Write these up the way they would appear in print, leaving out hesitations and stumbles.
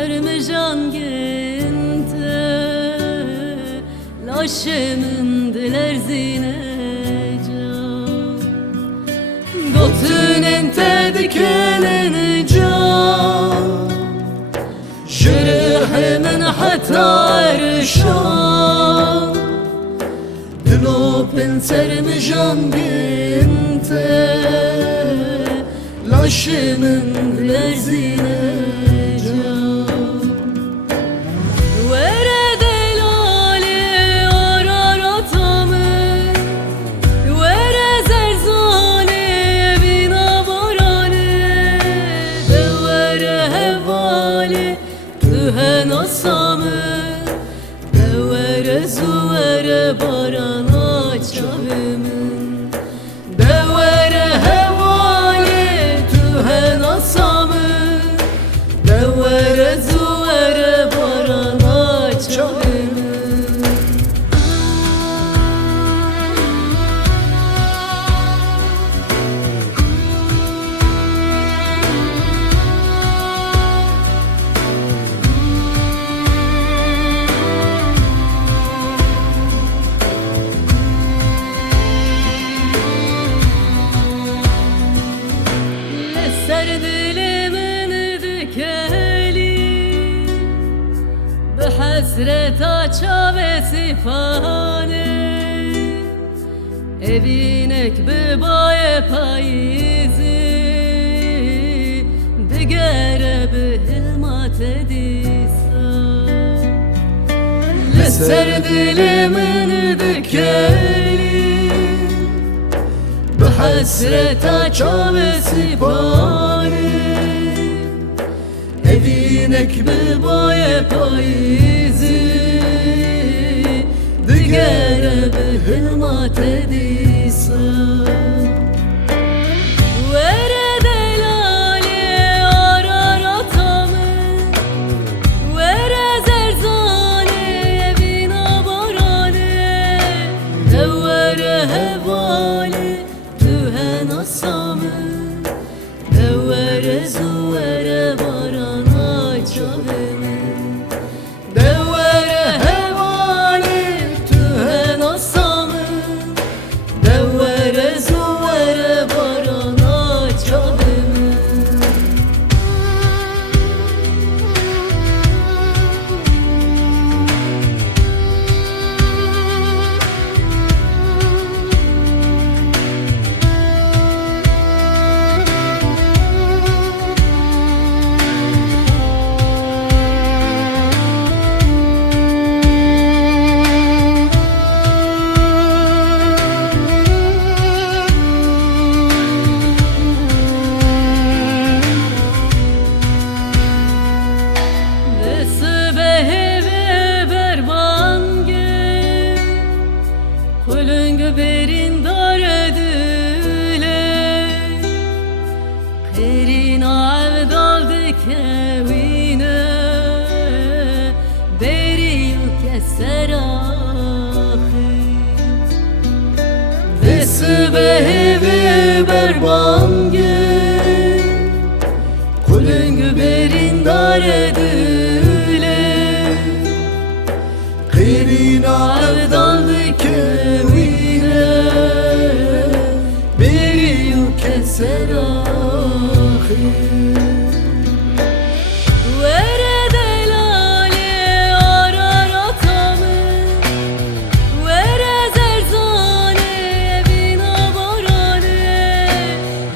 sermecan ginte laşımın diler zinecan Gotünen tedikenen can Şerihimin hatta erşan Dilopin sermecan ginte laşımın diler zinecan Nasamı devere zuvere barana çavımın devere hevali tühe nasamı devere zuvere barana çavımın dilimin dikeli Behasret aça ve sifane Evinek bebaye payizi Digere behilmat edisa Leser dilimin dikeli Behasret aça ve sifane Evinek bebaye payizi Digere behilmat edisa Vere delali arar atamı Vere zerzane evina barane Devere hevali tühe nasamı Devere zuvere barana çavımın Devere hevali tühe nasamı Devere zuvere barana çavımın Kulüngü berin daredüle Kerin avdal dikevine Beri yükeser ahi Desi behivi berbange Kulüngü berin daredüle Kerin avdal dikevine Serahi Vere delali arar atamı Vere zerzane evina barane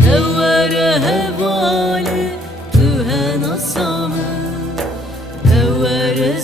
Devere hevali tühe nasamı Devere